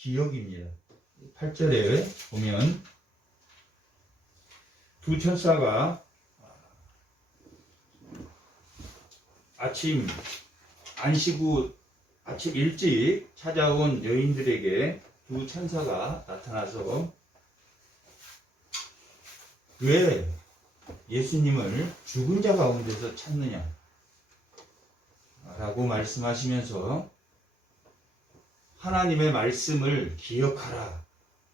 기억입니다. 8절에 보면 두 천사가 아침 안식 후 아침 일찍 찾아온 여인들에게 두 천사가 나타나서 왜 예수님을 죽은 자 가운데서 찾느냐 라고 말씀하시면서 하나님의 말씀을 기억하라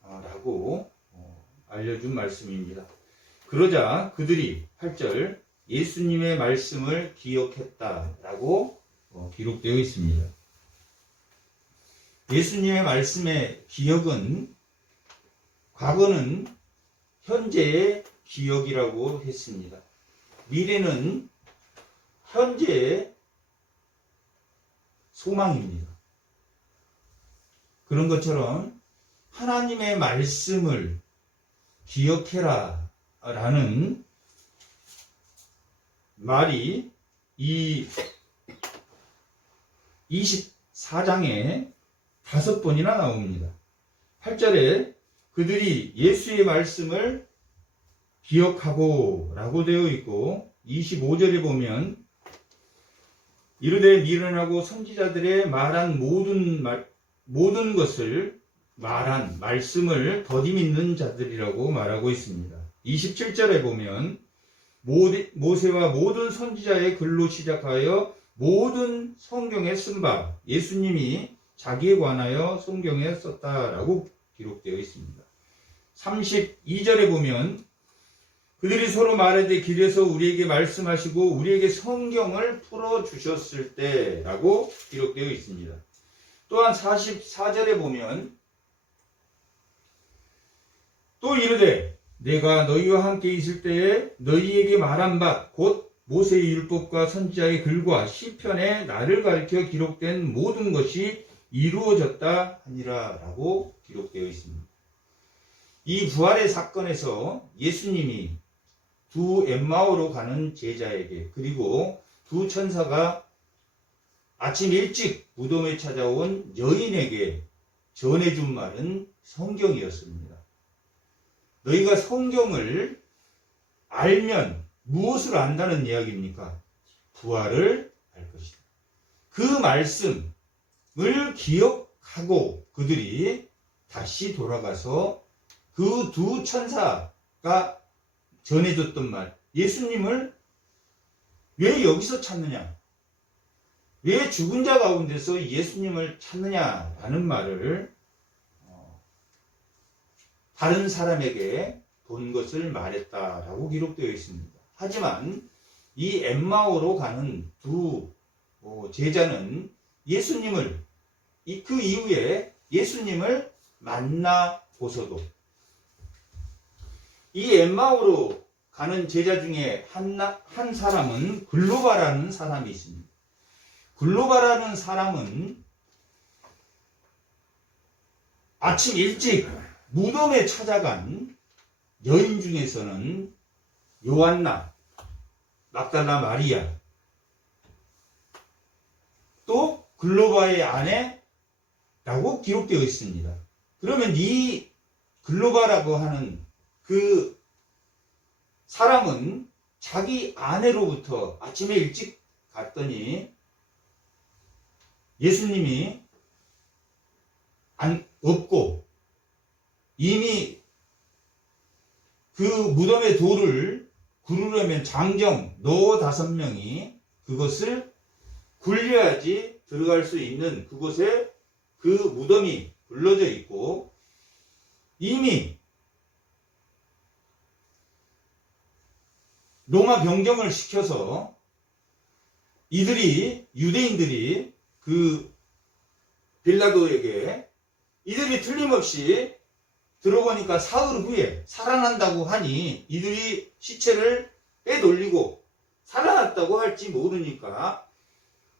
라고 알려준 말씀입니다. 그러자 그들이 8절 예수님의 말씀을 기억했다라고 기록되어 있습니다. 예수님의 말씀의 기억은 과거는 현재의 기억이라고 했습니다. 미래는 현재의 소망입니다. 그런 것처럼 하나님의 말씀을 기억해라 라는 말이 이 24장에 5번이나 나옵니다. 8절에 그들이 예수의 말씀을 기억하고 라고 되어 있고 25절에 보면 이르되 미련하고 선지자들의 말한 모든 것을 말한 말씀을 더디 믿는 자들이라고 말하고 있습니다. 27절에 보면 모세와 모든 선지자의 글로 시작하여 모든 성경에 쓴 바 예수님이 자기에 관하여 성경에 썼다라고 기록되어 있습니다. 32절에 보면 그들이 서로 말하되 길에서 우리에게 말씀하시고 우리에게 성경을 풀어주셨을 때라고 기록되어 있습니다. 또한 44절에 보면 또 이르되 내가 너희와 함께 있을 때에 너희에게 말한 바 곧 모세의 율법과 선지자의 글과 시편에 나를 가리켜 기록된 모든 것이 이루어졌다 하니라 라고 기록되어 있습니다. 이 부활의 사건에서 예수님이 두 엠마오로 가는 제자에게 그리고 두 천사가 아침 일찍 무덤에 찾아온 여인에게 전해준 말은 성경이었습니다. 너희가 성경을 알면 무엇을 안다는 이야기입니까? 부활을 알 것이다. 그 말씀을 기억하고 그들이 다시 돌아가서 그 두 천사가 전해줬던 말, 예수님을 왜 여기서 찾느냐? 왜 죽은 자 가운데서 예수님을 찾느냐라는 말을 다른 사람에게 본 것을 말했다라고 기록되어 있습니다. 하지만 이 엠마오로 가는 두 제자는 예수님을 그 이후에 예수님을 만나고서도 이 엠마오로 가는 제자 중에 한 사람은 글로바라는 사람이 있습니다. 글로바라는 사람은 아침 일찍 무덤에 찾아간 여인 중에서는 요한나, 막달라 마리아, 또 글로바의 아내라고 기록되어 있습니다. 그러면 이 글로바라고 하는 그 사람은 자기 아내로부터 아침에 일찍 갔더니 예수님이 없고 이미 그 무덤의 돌을 구르려면 장정 너 5명이 그것을 굴려야지 들어갈 수 있는 그곳에 그 무덤이 굴러져 있고 이미 로마 병정을 시켜서 유대인들이 그 빌라도에게 이들이 틀림없이 들어보니까 사흘 후에 살아난다고 하니 이들이 시체를 빼돌리고 살아났다고 할지 모르니까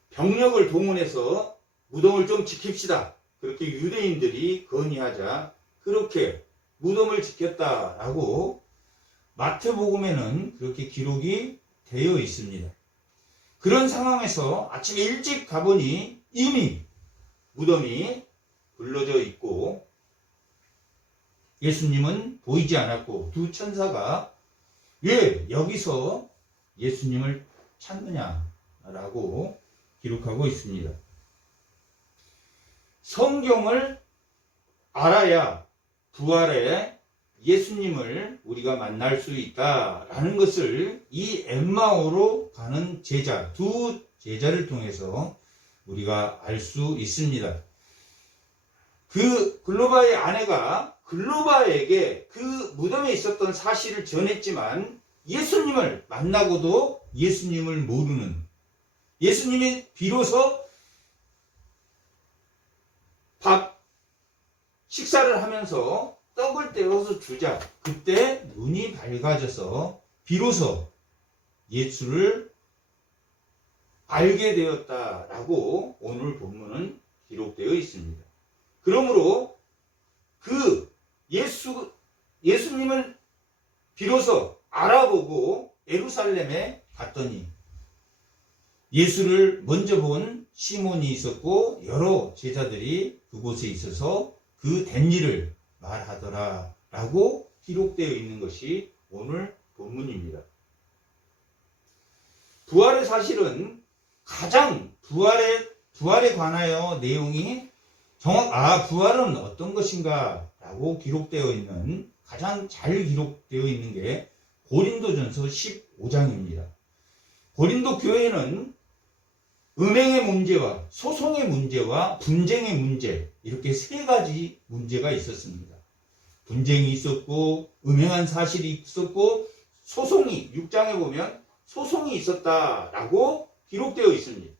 병력을 동원해서 무덤을 좀 지킵시다. 그렇게 유대인들이 건의하자 그렇게 무덤을 지켰다라고 마태복음에는 그렇게 기록이 되어 있습니다. 그런 상황에서 아침에 일찍 가보니 이미 무덤이 불러져 있고 예수님은 보이지 않았고 두 천사가 왜 여기서 예수님을 찾느냐라고 기록하고 있습니다. 성경을 알아야 부활의 예수님을 우리가 만날 수 있다라는 것을 이 엠마오로 가는 제자, 두 제자를 통해서 우리가 알 수 있습니다. 그 글로바의 아내가 글로바에게 그 무덤에 있었던 사실을 전했지만 예수님을 만나고도 예수님을 모르는, 예수님이 비로소 식사를 하면서 떡을 떼어서 주자. 그때 눈이 밝아져서 비로소 예수를 알게 되었다라고 오늘 본문은 기록되어 있습니다. 그러므로 그 예수님을 비로소 알아보고 예루살렘에 갔더니 예수를 먼저 본 시몬이 있었고 여러 제자들이 그곳에 있어서 그 된 일을 말하더라 라고 기록되어 있는 것이 오늘 본문입니다. 부활의 사실은 가장 부활에 관하여 내용이 부활은 어떤 것인가 라고 기록되어 있는, 가장 잘 기록되어 있는 게 고린도전서 15장입니다. 고린도 교회는 음행의 문제와 소송의 문제와 분쟁의 문제, 이렇게 세 가지 문제가 있었습니다. 분쟁이 있었고 음행한 사실이 있었고 소송이, 6장에 보면 소송이 있었다라고 기록되어 있습니다.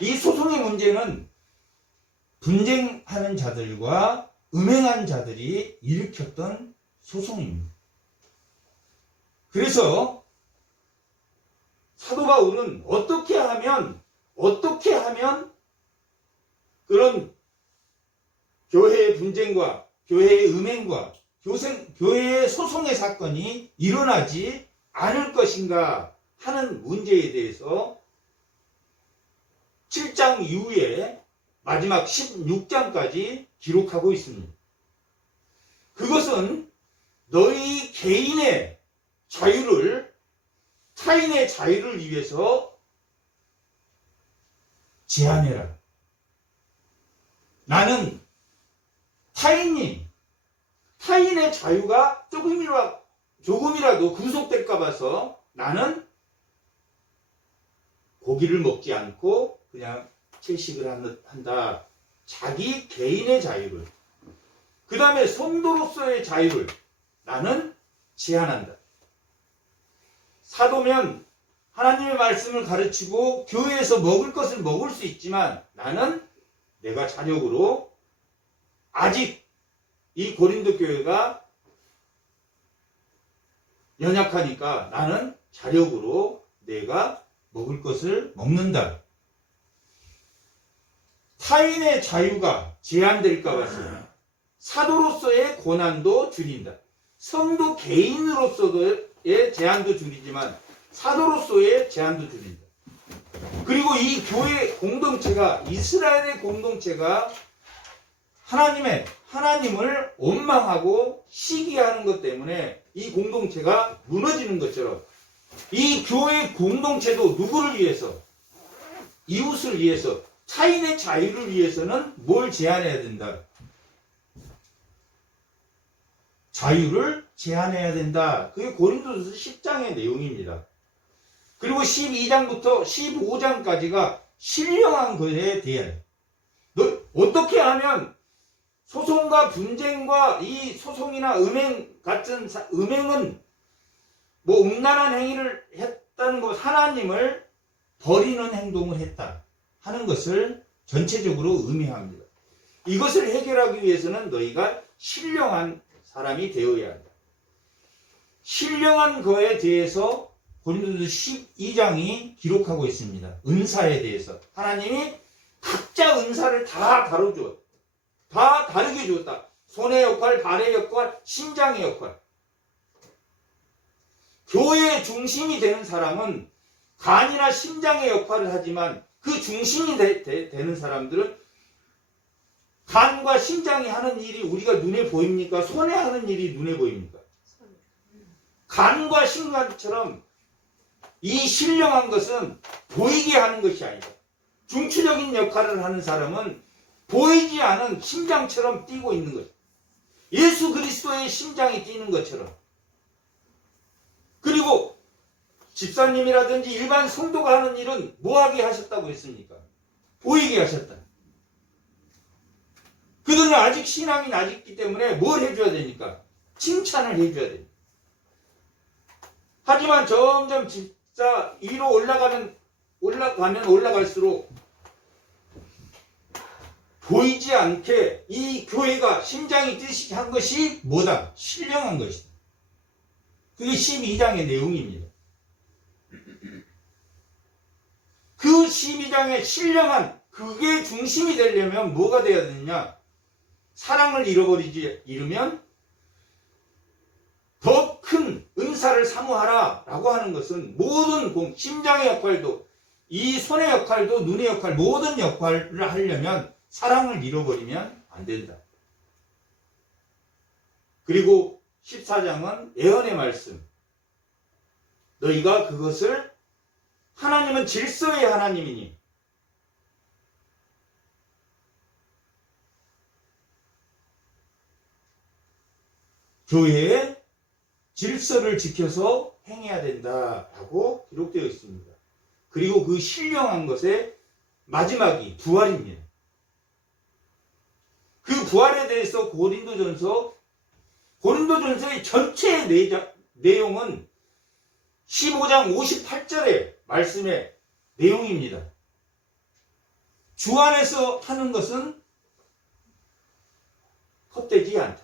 이 소송의 문제는 분쟁하는 자들과 음행한 자들이 일으켰던 소송입니다. 그래서 사도 바울은 어떻게 하면 그런 교회의 분쟁과 교회의 음행과 교회의 소송의 사건이 일어나지 않을 것인가 하는 문제에 대해서 7장 이후에 마지막 16장까지 기록하고 있습니다. 그것은 너희 개인의 자유를 타인의 자유를 위해서 제한해라. 나는 타인의 자유가 조금이라도 구속될까 봐서 나는 고기를 먹지 않고 그냥 채식을 한다. 자기 개인의 자유를. 그 다음에 성도로서의 자유를 나는 제한한다. 사도면 하나님의 말씀을 가르치고 교회에서 먹을 것을 먹을 수 있지만 나는 내가 자력으로 아직 이 고린도 교회가 연약하니까 나는 자력으로 내가 먹을 것을 먹는다. 타인의 자유가 제한될까 봐서 사도로서의 고난도 줄인다. 성도 개인으로서의 제한도 줄이지만 사도로서의 제한도 줄인다. 그리고 이 교회 공동체가, 이스라엘의 공동체가 하나님을 원망하고 시기하는 것 때문에 이 공동체가 무너지는 것처럼 이 교회 공동체도 누구를 위해서? 이웃을 위해서, 타인의 자유를 위해서는 뭘 제한해야 된다? 자유를 제한해야 된다. 그게 고린도전서 10장의 내용입니다. 그리고 12장부터 15장까지가 신령한 것에 대한, 어떻게 하면 소송과 분쟁과 이 소송이나 음행은 음란한 행위를 했다는 것, 하나님을 버리는 행동을 했다 하는 것을 전체적으로 의미합니다. 이것을 해결하기 위해서는 너희가 신령한 사람이 되어야 한다. 신령한 거에 대해서 고린도전서 12장이 기록하고 있습니다. 은사에 대해서 하나님이 각자 은사를 다 다뤄주었다. 다 다르게 주었다. 손의 역할, 발의 역할, 심장의 역할. 교회의 중심이 되는 사람은 간이나 심장의 역할을 하지만 그 중심이 되는 사람들은 간과 심장이 하는 일이 우리가 눈에 보입니까? 손에 하는 일이 눈에 보입니까? 간과 심장처럼 이 신령한 것은 보이게 하는 것이 아니다. 중추적인 역할을 하는 사람은 보이지 않은 심장처럼 뛰고 있는 거죠. 예수 그리스도의 심장이 뛰는 것처럼. 그리고 집사님이라든지 일반 성도가 하는 일은 뭐하게 하셨다고 했습니까? 보이게 하셨다. 그들은 아직 신앙이 낮기 때문에 뭘 해줘야 되니까? 칭찬을 해줘야 됩니다. 하지만 점점 집사 위로 올라갈수록 보이지 않게 이 교회가 심장이 뛰시 한 것이 뭐다? 신령한 것이다. 그게 12장의 내용입니다. 그 12장의 신령한 그게 중심이 되려면 뭐가 돼야 되느냐? 사랑을 잃으면 더 큰 은사를 사모하라 라고 하는 것은 모든 심장의 역할도 이 손의 역할도 눈의 역할 모든 역할을 하려면 사랑을 잃어버리면 안 된다. 그리고 14장은 예언의 말씀. 너희가 그것을 하나님은 질서의 하나님이니 교회의 질서를 지켜서 행해야 된다라고 기록되어 있습니다. 그리고 그 신령한 것의 마지막이 부활입니다. 그 부활에 대해서 고린도전서의 전체 내용은 15장 58절의 말씀의 내용입니다. 주 안에서 하는 것은 헛되지 않다.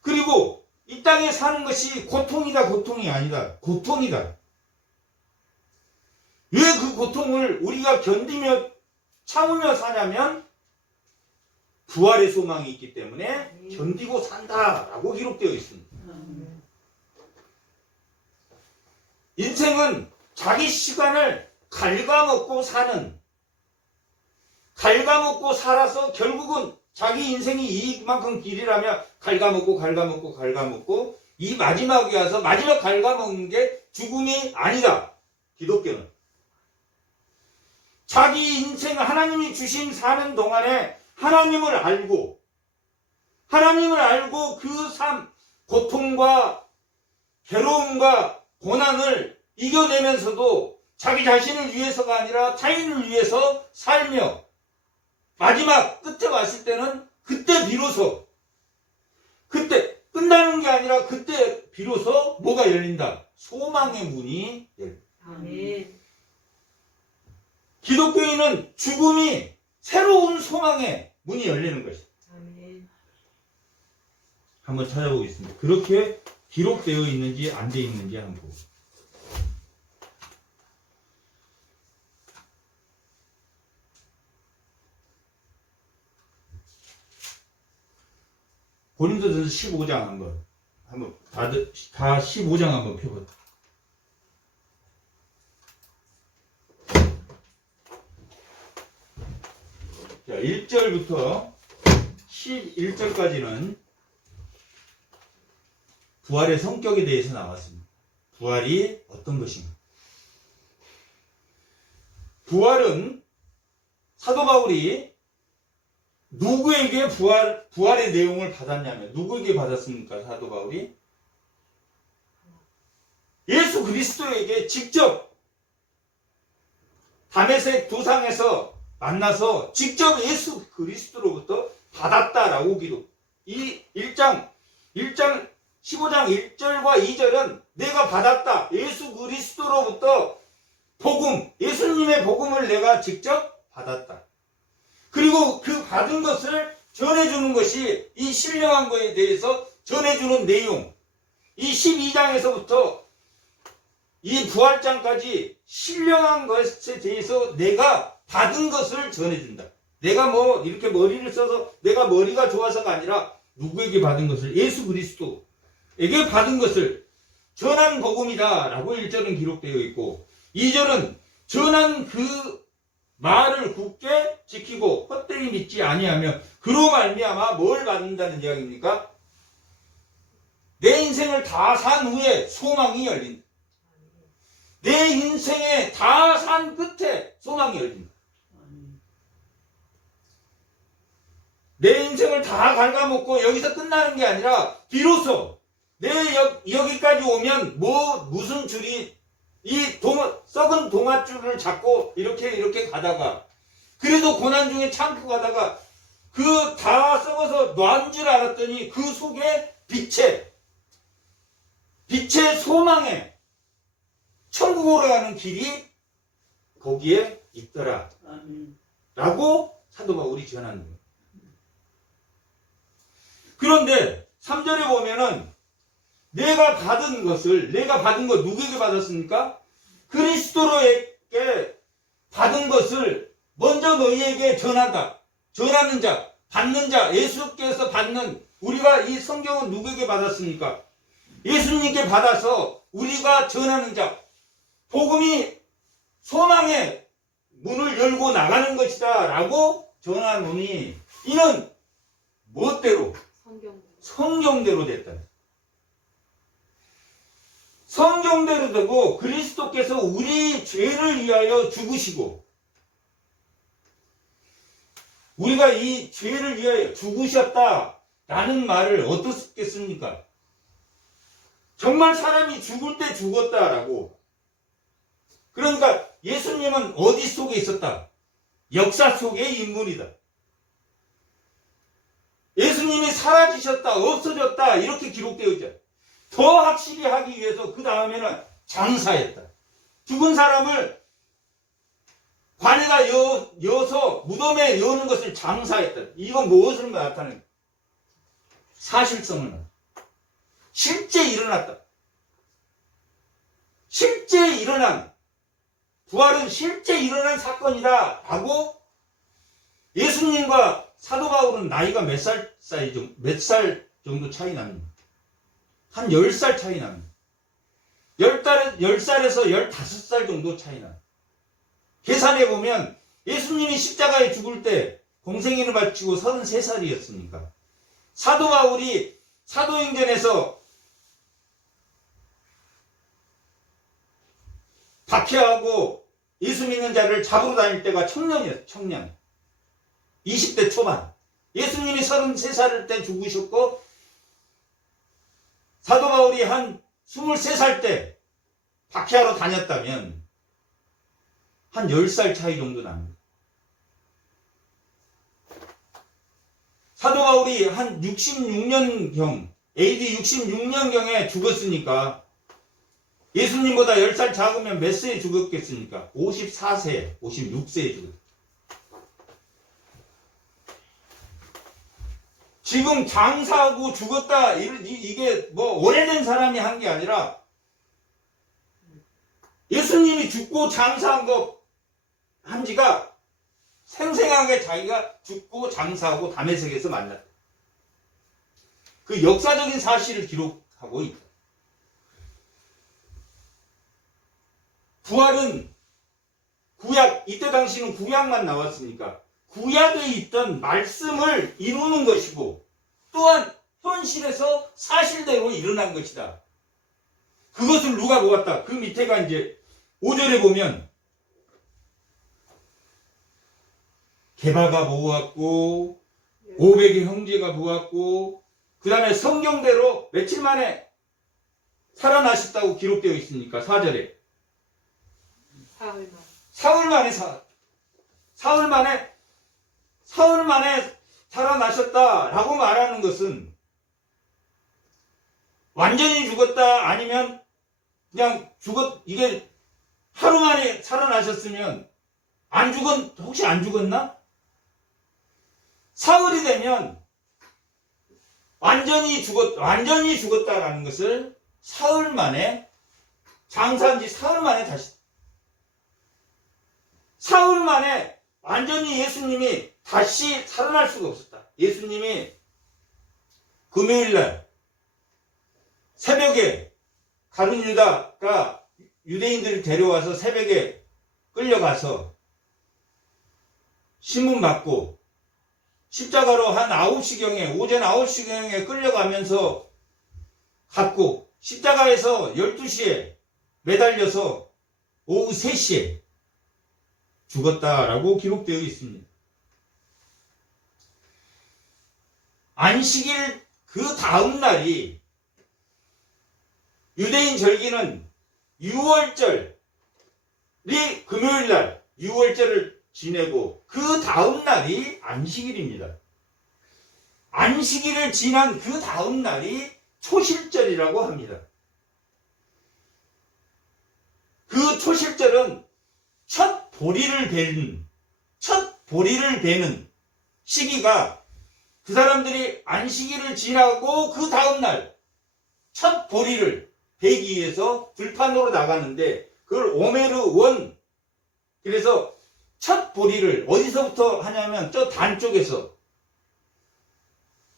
그리고 이 땅에 사는 것이 고통이다, 고통이 아니다. 고통이다. 왜 그 고통을 우리가 견디며 참으며 사냐면 부활의 소망이 있기 때문에 견디고 산다라고 기록되어 있습니다. 인생은 자기 시간을 갉아먹고 살아서 결국은 자기 인생이 이만큼 길이라면 갉아먹고 이 마지막에 와서 마지막 갉아먹는 게 죽음이 아니다. 기독교는. 자기 인생 하나님이 주신 사는 동안에 하나님을 알고 그 삶, 고통과 괴로움과 고난을 이겨내면서도 자기 자신을 위해서가 아니라 타인을 위해서 살며 마지막 끝에 왔을 때는 그때 비로소 그때 끝나는 게 아니라 그때 비로소 뭐가 열린다? 소망의 문이 열린다. 아멘. 기독교인은 죽음이 새로운 소망의 문이 열리는 것이다. 아멘. 한번 찾아보겠습니다. 그렇게 기록되어 있는지 안 되어 있는지 한번 보고. 고린도전서 15장 한번 다 15장 한번 펴보세요. 자, 1절부터 11절까지는 부활의 성격에 대해서 나왔습니다. 부활이 어떤 것인가? 부활은 사도 바울이 누구에게 부활의 내용을 받았냐면 누구에게 받았습니까? 사도 바울이 예수 그리스도에게 직접 다메섹 도상에서 만나서 직접 예수 그리스도로부터 받았다라고 기록. 이 15장 1절과 2절은 내가 받았다. 예수 그리스도로부터 복음, 예수님의 복음을 내가 직접 받았다. 그리고 그 받은 것을 전해주는 것이 이 신령한 거에 대해서 전해주는 내용. 이 12장에서부터 이 부활장까지 신령한 것에 대해서 내가 받은 것을 전해준다. 내가 뭐 이렇게 머리를 써서 내가 머리가 좋아서가 아니라 누구에게 받은 것을 예수 그리스도에게 받은 것을 전한 복음이다 라고 1절은 기록되어 있고 2절은 전한 그 말을 굳게 지키고 헛되이 믿지 아니하면 그로 말미암아 뭘 받는다는 이야기입니까? 내 인생을 다 산 후에 소망이 열린다. 내 인생에 다 산 끝에 소망이 열린다. 내 인생을 다 갉아먹고 여기서 끝나는 게 아니라 비로소 내 여기까지 오면 무슨 줄이 이 썩은 동아줄을 잡고 이렇게 가다가 그래도 고난 중에 참고 가다가 그 다 썩어서 놔인 줄 알았더니 그 속에 빛의 소망에 천국으로 가는 길이 거기에 있더라 라고 사도 바울이 전하는 거예요. 그런데 3절에 보면은 내가 받은 것 누구에게 받았습니까? 그리스도로에게 받은 것을 먼저 너희에게 전하는 자, 받는 자, 예수께서 받는, 우리가 이 성경은 누구에게 받았습니까? 예수님께 받아서 우리가 전하는 자, 복음이 소망의 문을 열고 나가는 것이다 라고 전하노니 이는 무엇대로? 성경대로 됐다. 성경대로 되고 그리스도께서 우리 죄를 위하여 죽으시고 우리가 이 죄를 위하여 죽으셨다라는 말을 어떻겠습니까? 정말 사람이 죽을 때 죽었다라고. 그러니까 예수님은 어디 속에 있었다? 역사 속의 인물이다. 예수님이 사라지셨다, 없어졌다 이렇게 기록되어 있잖아요. 더 확실히 하기 위해서 그 다음에는 장사했다. 죽은 사람을 관에다 여서 무덤에 여는 것을 장사했다. 이건 무엇을 나타내는? 사실성을 나타낸다. 실제 일어났다. 실제 일어난 부활은 실제 일어난 사건이다 라고. 예수님과 사도 바울은 나이가 몇 살 정도 차이 납니다. 한 10살 차이 납니다. 10살에서 15살 정도 차이 납니다. 계산해 보면 예수님이 십자가에 죽을 때 공생애를 바치고 33살이었으니까 사도 바울이 사도행전에서 박해하고 예수 믿는 자를 잡으러 다닐 때가 청년이었어요. 청년. 20대 초반. 예수님이 33살 때 죽으셨고 사도 바울이 한 23살 때 박해하러 다녔다면 한 10살 차이 정도 납니다. 사도 바울이 한 66년경, AD 66년경에 죽었으니까 예수님보다 10살 작으면 몇 세에 죽었겠습니까? 54세, 56세에 죽었다. 지금 장사하고 죽었다, 이게 뭐 오래된 사람이 한 게 아니라 예수님이 죽고 장사한 거 한 지가 생생하게 자기가 죽고 장사하고 다메섹에서 만났다. 그 역사적인 사실을 기록하고 있다. 부활은 구약, 이때 당시는 구약만 나왔으니까 구약에 있던 말씀을 이루는 것이고 또한 현실에서 사실대로 일어난 것이다. 그것을 누가 보았다? 그 밑에가 이제 5절에 보면 게바가 보았고 500의 형제가 보았고 그 다음에 성경대로 며칠 만에 살아나셨다고 기록되어 있으니까 4절에 사흘 만에 살아나셨다라고 말하는 것은 완전히 죽었다 아니면 그냥 이게 하루 만에 살아나셨으면 혹시 안 죽었나? 사흘이 되면 완전히 죽었다라는 것을 사흘 만에 장사한 지 사흘 만에 사흘 만에 완전히 예수님이 다시 살아날 수가 없었다. 예수님이 금요일날 새벽에 가룟 유다가 유대인들을 데려와서 새벽에 끌려가서 신문받고 십자가로 한 9시경에 오전 9시경에 끌려가면서 갔고 십자가에서 12시에 매달려서 오후 3시에 죽었다라고 기록되어 있습니다. 안식일 그 다음 날이 유대인 절기는 6월절이 금요일날 6월절을 지내고 그 다음 날이 안식일입니다. 안식일을 지난 그 다음 날이 초실절이라고 합니다. 그 초실절은 첫 보리를 베는 시기가 그 사람들이 안식일을 지나고 그 다음날 첫 보리를 베기 위해서 들판으로 나가는데 그걸 오메르 원, 그래서 첫 보리를 어디서부터 하냐면 저 단 쪽에서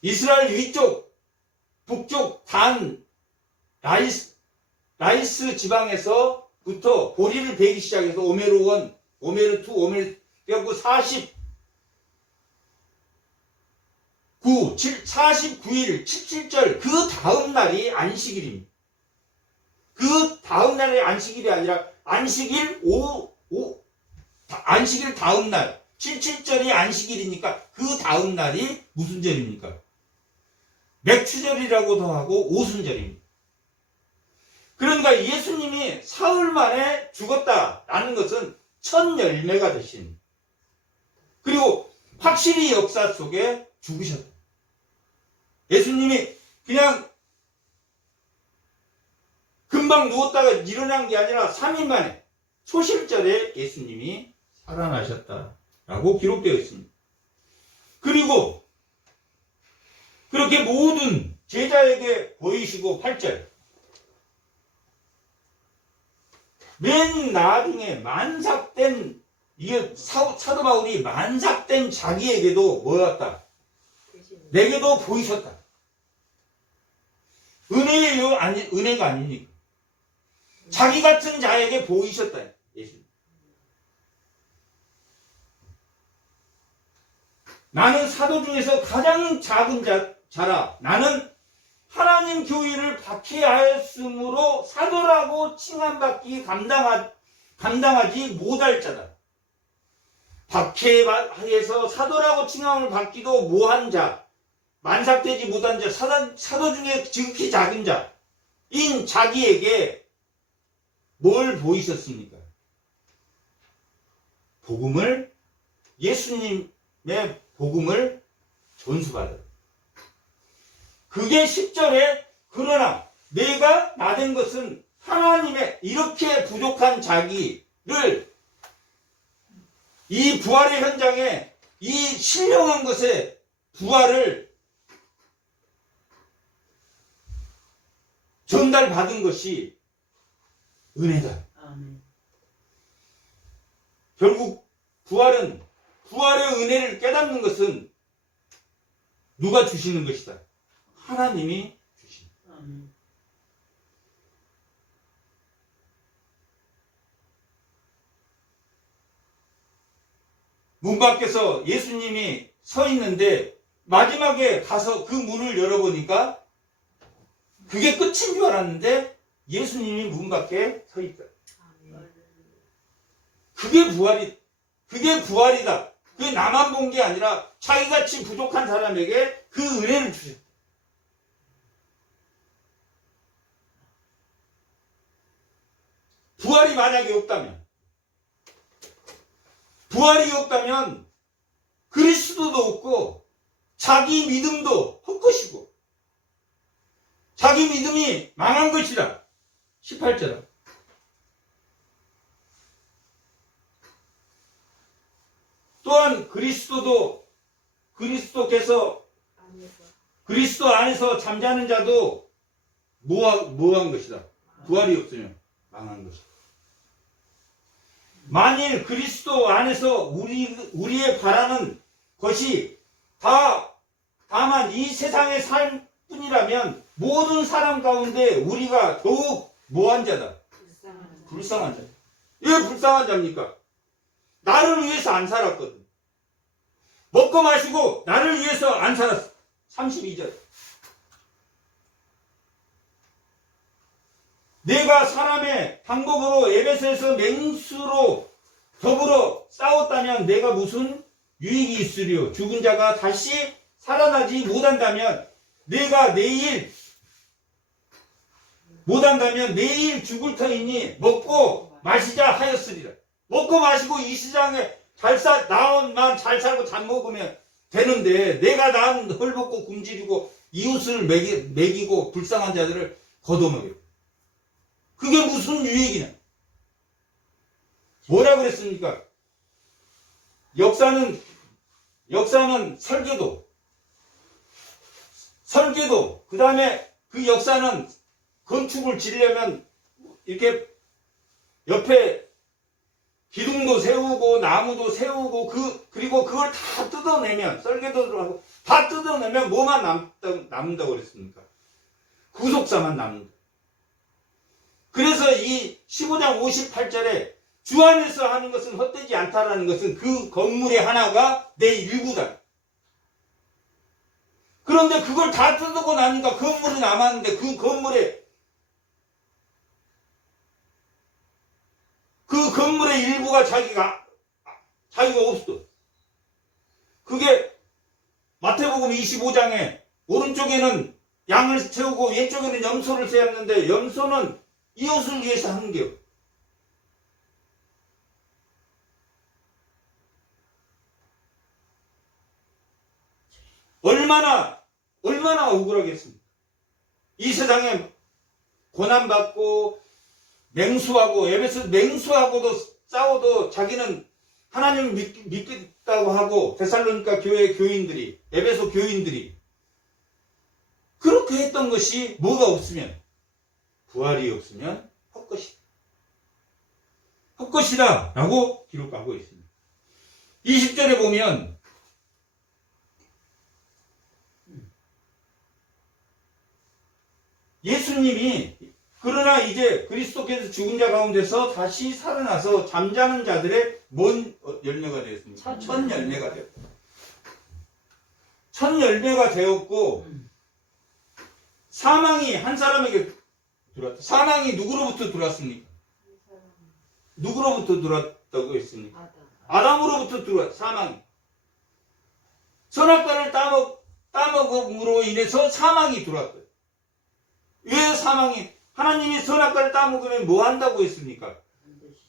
이스라엘 위쪽 북쪽 단 라이스 지방에서부터 보리를 베기 시작해서 오메르 원, 오메르 투, 오메르 그래갖고 49일 77절 그 다음 날이 안식일입니다. 그 다음 날이 안식일이 아니라 안식일 안식일 다음 날 77절이 안식일이니까 그 다음 날이 무슨 절입니까? 맥추절이라고도 하고 오순절입니다. 그러니까 예수님이 사흘 만에 죽었다라는 것은 첫 열매가 되신, 그리고 확실히 역사 속에 죽으셨다. 예수님이 그냥 금방 누웠다가 일어난 게 아니라 3일 만에 초실절에 예수님이 살아나셨다라고 기록되어 있습니다. 그리고 그렇게 모든 제자에게 보이시고 8절 맨 나중에 만삭된, 이게 사도 바울이 만삭된 자기에게도 뭐였다? 내게도 보이셨다. 은혜예요? 은혜가 아닙니까? 자기 같은 자에게 보이셨다. 예수. 나는 사도 중에서 가장 작은 자라. 나는 하나님 교회를 박해하였으므로 사도라고 칭함받기 감당하지 못할 자다. 박해해서 사도라고 칭함을 받기도 못한 자, 만삭되지 못한 자, 사도 중에 지극히 작은 자인 자기에게 뭘 보이셨습니까? 복음을, 예수님의 복음을 전수받아. 그게 10절에 그러나 내가 나된 것은 하나님의 이렇게 부족한 자기를 이 부활의 현장에 이 신령한 것에 부활을 전달받은 것이 은혜다. 아멘. 결국 부활의 은혜를 깨닫는 것은 누가 주시는 것이다? 하나님이 주신. 아멘. 문 밖에서 예수님이 서 있는데 마지막에 가서 그 문을 열어보니까 그게 끝인 줄 알았는데 예수님이 문 밖에 서 있다. 그게 부활이다. 그게 나만 본 게 아니라 자기같이 부족한 사람에게 그 은혜를 주셨다. 부활이 만약에 없다면 그리스도도 없고 자기 믿음도 헛것이고 자기 믿음이 망한 것이다. 18절. 또한 그리스도 안에서 잠자는 자도 뭐한 것이다. 부활이 없으면 망한 것이다. 만일 그리스도 안에서 우리의 바라는 것이 다만 이 세상의 삶뿐이라면 모든 사람 가운데 우리가 더욱 뭐한 자다? 불쌍한 자. 왜 불쌍한 자입니까? 나를 위해서 안 살았거든. 먹고 마시고 나를 위해서 안 살았어. 32절. 내가 사람의 방법으로 에베소에서 맹수로 더불어 싸웠다면 내가 무슨 유익이 있으리요. 죽은 자가 다시 살아나지 못한다면 내일 죽을 터이니 먹고 마시자 하였으리라. 먹고 마시고 이 시장에 나온만 잘 살고 잘 먹으면 되는데 내가 낳은 헐벗고 굶주리고 이웃을 먹이고 불쌍한 자들을 걷어먹여. 그게 무슨 유익이냐? 뭐라 그랬습니까? 역사는 설계도, 그 다음에 그 역사는 건축을 지으려면 이렇게 옆에 기둥도 세우고 나무도 세우고 그리고 그걸 다 뜯어내면 설계도를 하고 다 뜯어내면 뭐만 남는다고 그랬습니까? 구속사만 남는다. 그래서 이 15장 58절에 주 안에서 하는 것은 헛되지 않다라는 것은 그 건물의 하나가 내 일부다. 그런데 그걸 다 뜯고 나니까 건물이 남았는데 그 건물의 일부가 자기가 없어. 그게 마태복음 25장에 오른쪽에는 양을 세우고 왼쪽에는 염소를 세웠는데 염소는 이웃을 위해서 하는 게요. 얼마나 억울하겠습니까? 이 세상에 고난받고 맹수하고 에베소 맹수하고도 싸워도 자기는 하나님을 믿겠다고 하고 데살로니가 교회 교인들이 에베소 교인들이 그렇게 했던 것이 뭐가 없으면 부활이 없으면 헛것이다 라고 기록하고 있습니다. 20절에 보면 예수님이 그러나 이제 그리스도께서 죽은 자 가운데서 다시 살아나서 잠자는 자들의 뭔 열매가 되었습니까? 첫 열매가 되었다. 첫 열매가 되었고 사망이 한 사람에게 들어왔다. 사망이 누구로부터 들어왔습니까? 누구로부터 들어왔다고 했습니까? 아담으로부터 들어왔다. 사망이. 선악과를 따먹음으로 인해서 사망이 들어왔다. 왜 사망이? 하나님이 선악과를 따먹으면 뭐 한다고 했습니까?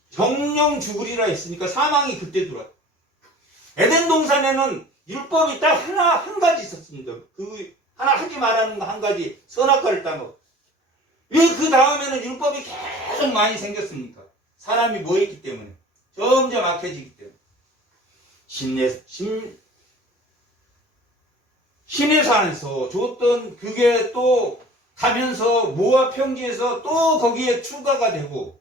정령 죽으리라 했으니까 사망이 그때 들어왔다. 에덴 동산에는 율법이 딱 한 가지 있었습니다. 그 하나 하지 말라는 거 한 가지, 선악과를 따먹어. 왜 그 다음에는 율법이 계속 많이 생겼습니까? 사람이 뭐 했기 때문에? 점점 악해지기 때문에. 신의 산에서 줬던 그게 또 가면서 모압 평지에서 또 거기에 추가가 되고,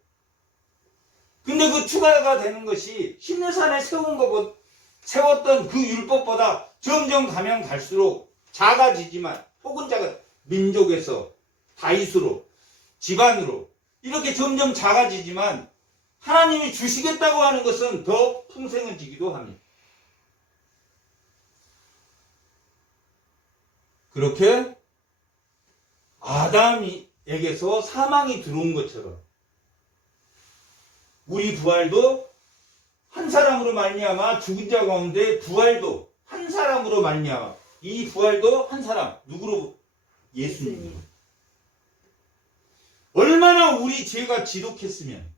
근데 그 추가가 되는 것이 신의 산에 세웠던 그 율법보다 점점 가면 갈수록 작아지지만, 혹은 민족에서 다윗으로 집안으로 이렇게 점점 작아지지만 하나님이 주시겠다고 하는 것은 더 풍성해지기도 합니다. 그렇게 아담에게서 사망이 들어온 것처럼 우리 부활도 한 사람으로 말미암아 죽은 자 가운데 부활도 한 사람으로 말미암아 이 부활도 한 사람 누구로? 예수님. 얼마나 우리 죄가 지독했으면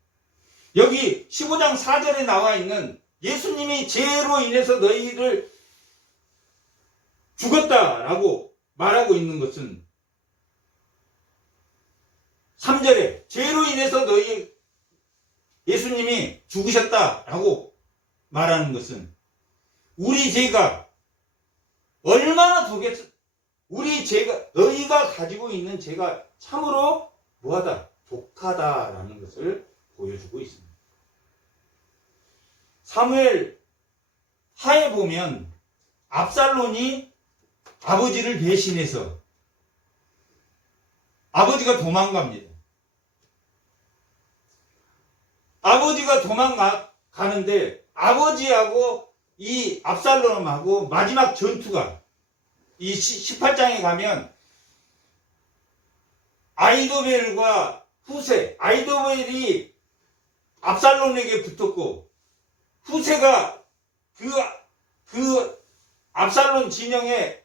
여기 15장 4절에 나와 있는 예수님이 죄로 인해서 너희를 죽었다라고 말하고 있는 것은 3절에 죄로 인해서 예수님이 죽으셨다라고 말하는 것은 우리 죄가 얼마나 너희가 가지고 있는 죄가 참으로 뭐하다? 독하다라는 것을 보여주고 있습니다. 사무엘 하에 보면 압살론이 아버지를 배신해서 아버지가 도망갑니다. 아버지가 도망가는데 아버지하고 이 압살롬하고 마지막 전투가 이 18장에 가면 아히도벨과 후세, 아히도벨이 압살롬에게 붙었고 후세가 그 압살롬 진영에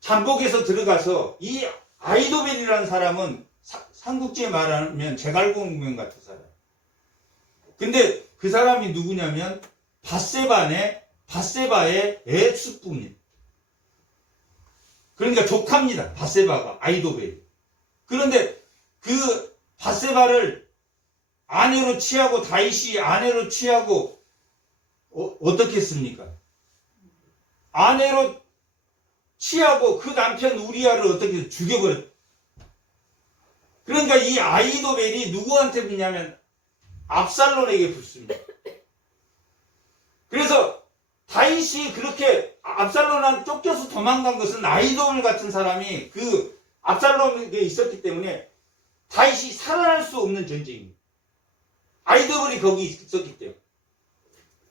잠복해서 들어가서 이 아히도벨이라는 사람은 삼국지에 말하면 제갈공명 같은 사람. 근데 그 사람이 누구냐면 밧세바의 애수뿐입니다. 그러니까 조카입니다. 밧세바가 아히도벨. 그런데 그 밧세바를 아내로 취하고 다윗이 아내로 취하고 어떻게 했습니까? 아내로 취하고 그 남편 우리아를 어떻게 죽여버렸. 그러니까 이 아히도벨이 누구한테 붙냐면 압살롬에게 붙습니다. 그래서 다윗이 그렇게 압살롬한테 쫓겨서 도망간 것은 아히도벨 같은 사람이 그 압살롬에게 있었기 때문에 다윗이 살아날 수 없는 전쟁입니다. 아히도벨이 거기 있었기 때문에.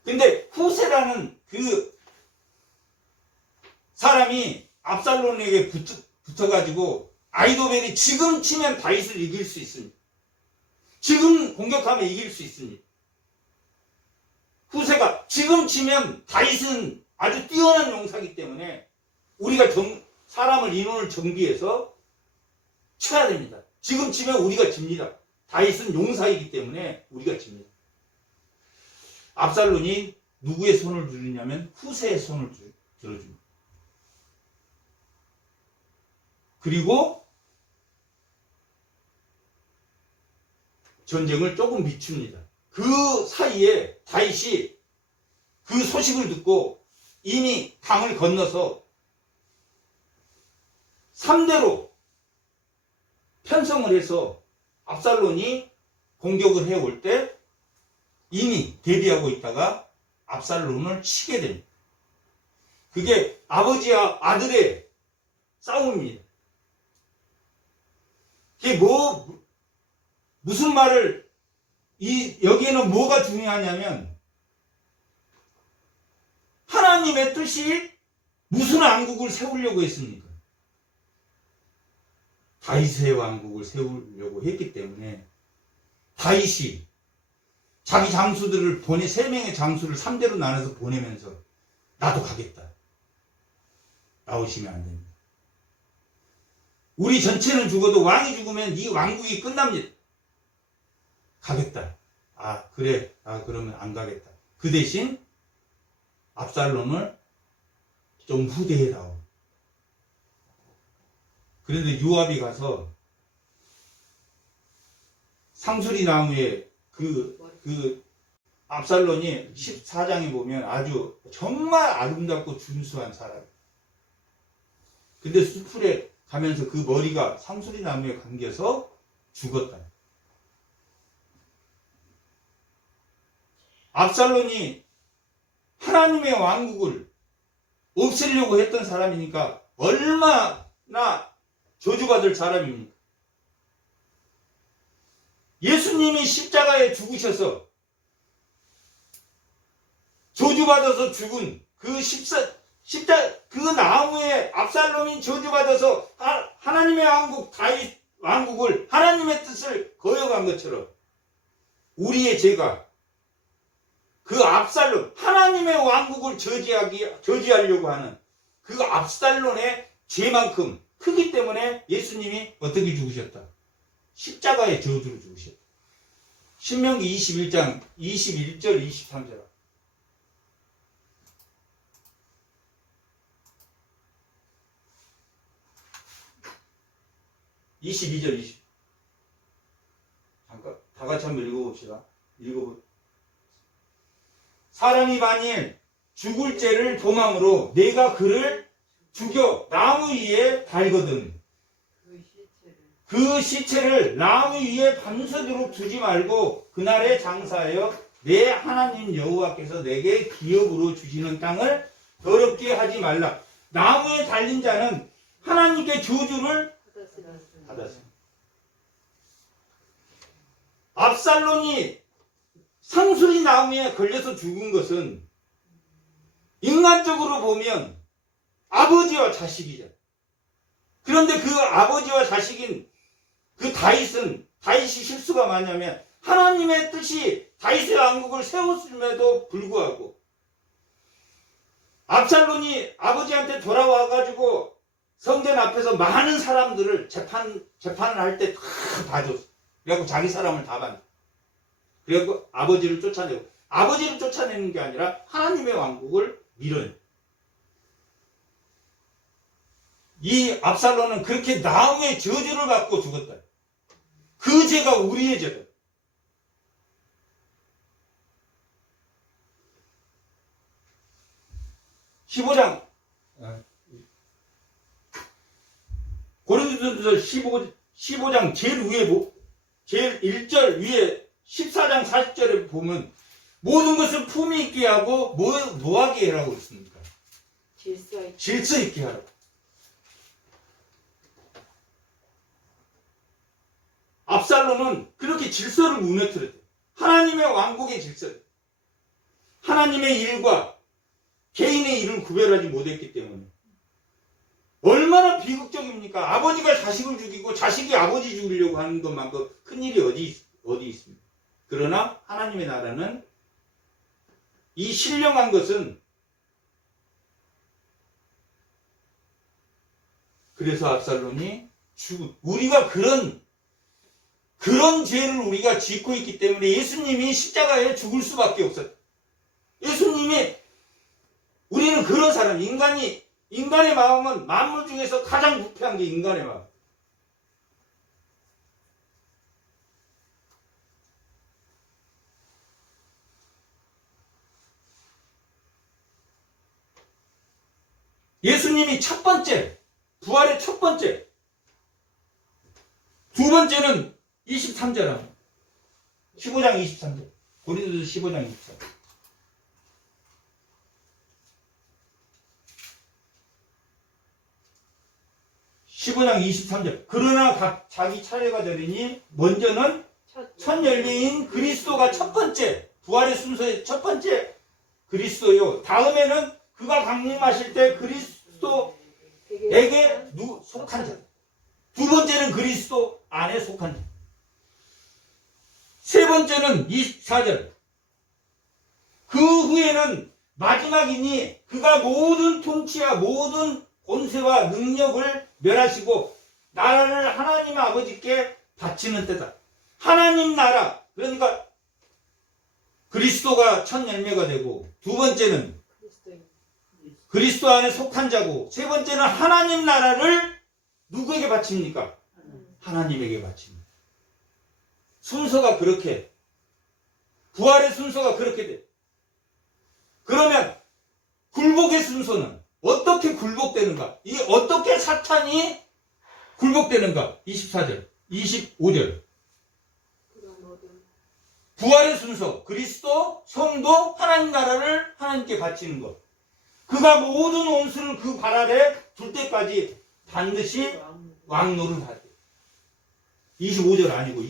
근데 후세라는 그 사람이 압살롬에게 붙어가지고 아히도벨이 지금 치면 다윗을 이길 수 있습니다. 지금 공격하면 이길 수 있습니다. 후세가 지금 치면 다윗은 아주 뛰어난 용사이기 때문에 우리가 사람을 인원을 정비해서 쳐야 됩니다. 지금 치면 우리가 집니다. 다윗은 용사이기 때문에 우리가 집니다. 압살롬이 누구의 손을 들으냐면 후세의 손을 들어줍니다. 그리고 전쟁을 조금 미춥니다. 그 사이에 다윗이 그 소식을 듣고 이미 강을 건너서 3대로 편성을 해서 압살롬이 공격을 해올 때 이미 대비하고 있다가 압살롬을 치게 됩니다. 그게 아버지와 아들의 싸움입니다. 이게 무슨 말을 여기에는 뭐가 중요하냐면 하나님의 뜻이 무슨 왕국을 세우려고 했습니까? 다윗의 왕국을 세우려고 했기 때문에 다윗이 자기 장수들을 세 명의 장수를 3대로 나눠서 보내면서 나도 가겠다. 나오시면 안 됩니다. 우리 전체는 죽어도 왕이 죽으면 이 왕국이 끝납니다. 가겠다. 아 그래. 그러면 안 가겠다. 그 대신 압살롬을 좀 후대해다오. 그런데 요압이 가서 상수리 나무에 그 압살롬이 14장에 보면 아주 정말 아름답고 준수한 사람. 근데 수풀에 가면서 그 머리가 상수리 나무에 감겨서 죽었다. 압살롬이 하나님의 왕국을 없애려고 했던 사람이니까 얼마나 저주받을 사람입니까? 예수님이 십자가에 죽으셔서 저주받아서 죽은 그 나무에 압살롬이 저주받아서 하나님의 왕국 다윗 왕국을 하나님의 뜻을 거역한 것처럼 우리의 죄가 그 압살롬 하나님의 왕국을 저지하려고 하는 그 압살롬의 죄만큼 크기 때문에 예수님이 어떻게 죽으셨다? 십자가의 저주로 죽으셨다. 신명기 21장 21절 23절. 잠깐 다 같이 한번 읽어봅시다. 사람이 만일 죽을 죄를 도망으로 내가 그를 죽여 나무 위에 달거든 그 시체를 나무 위에 밤새도록 두지 말고 그날에 장사하여 내 하나님 여호와께서 내게 기업으로 주시는 땅을 더럽게 하지 말라. 나무에 달린 자는 하나님께 저주를 받았습니다. 압살롬이 상술이 나무에 걸려서 죽은 것은 인간적으로 보면 아버지와 자식이잖아. 그런데 그 아버지와 자식인 그 다윗이 실수가 뭐냐면 하나님의 뜻이 다윗의 왕국을 세웠음에도 불구하고 압살롬이 아버지한테 돌아와가지고 성전 앞에서 많은 사람들을 재판을 할 때 다 봐줬어. 그래갖고 자기 사람을 다 봤어. 그래갖고 아버지를 쫓아내고, 아버지를 쫓아내는 게 아니라 하나님의 왕국을 밀어내. 이 압살롬은 그렇게 나무의 저주를 받고 죽었다. 그 죄가 우리의 죄다. 고린도전서 15장 제일 위에 제일 1절 위에 14장 40절에 보면 모든 것을 품위 있게 하고 뭐하게 해라고 했습니까? 질서 있게 하라고. 압살롬은 그렇게 질서를 무너뜨렸대. 하나님의 왕국의 질서, 하나님의 일과 개인의 일을 구별하지 못했기 때문에. 얼마나 비극적입니까? 아버지가 자식을 죽이고 자식이 아버지 죽이려고 하는 것만큼 큰일이 어디 있습니까? 그러나 하나님의 나라는 이 신령한 것은, 그래서 압살롬이 우리가 그런 죄를 우리가 짓고 있기 때문에 예수님이 십자가에 죽을 수밖에 없었다. 예수님이, 우리는 그런 사람, 인간의 마음은 만물 중에서 가장 부패한 게 인간의 마음. 예수님이 첫 번째, 부활의 첫 번째, 두 번째는 23절, 15장 23절, 고린도전서 15장 23절. 15장 23절. 그러나 각 자기 차례가 되리니 먼저는 첫 열매인 그리스도가 첫 번째, 부활의 순서의 첫 번째 그리스도요. 다음에는 그가 강림하실 때 그리스도에게 속한 자. 두 번째는 그리스도 안에 속한 자. 세 번째는 24절. 그 후에는 마지막이니 그가 모든 통치와 모든 권세와 능력을 멸하시고 나라를 하나님 아버지께 바치는 때다. 하나님 나라, 그러니까 그리스도가 첫 열매가 되고, 두 번째는 그리스도 안에 속한 자고, 세 번째는 하나님 나라를 누구에게 바칩니까? 하나님에게 바칩니다. 순서가 그렇게, 부활의 순서가 그렇게 돼. 그러면 굴복의 순서는 어떻게 굴복되는가? 이게 어떻게 사탄이 굴복되는가? 24절, 25절. 부활의 순서, 그리스도, 성도, 하나님 나라를 하나님께 바치는 것. 그가 모든 원수를 그 발 아래 둘 때까지 반드시 왕노를 하되. 25절 아니고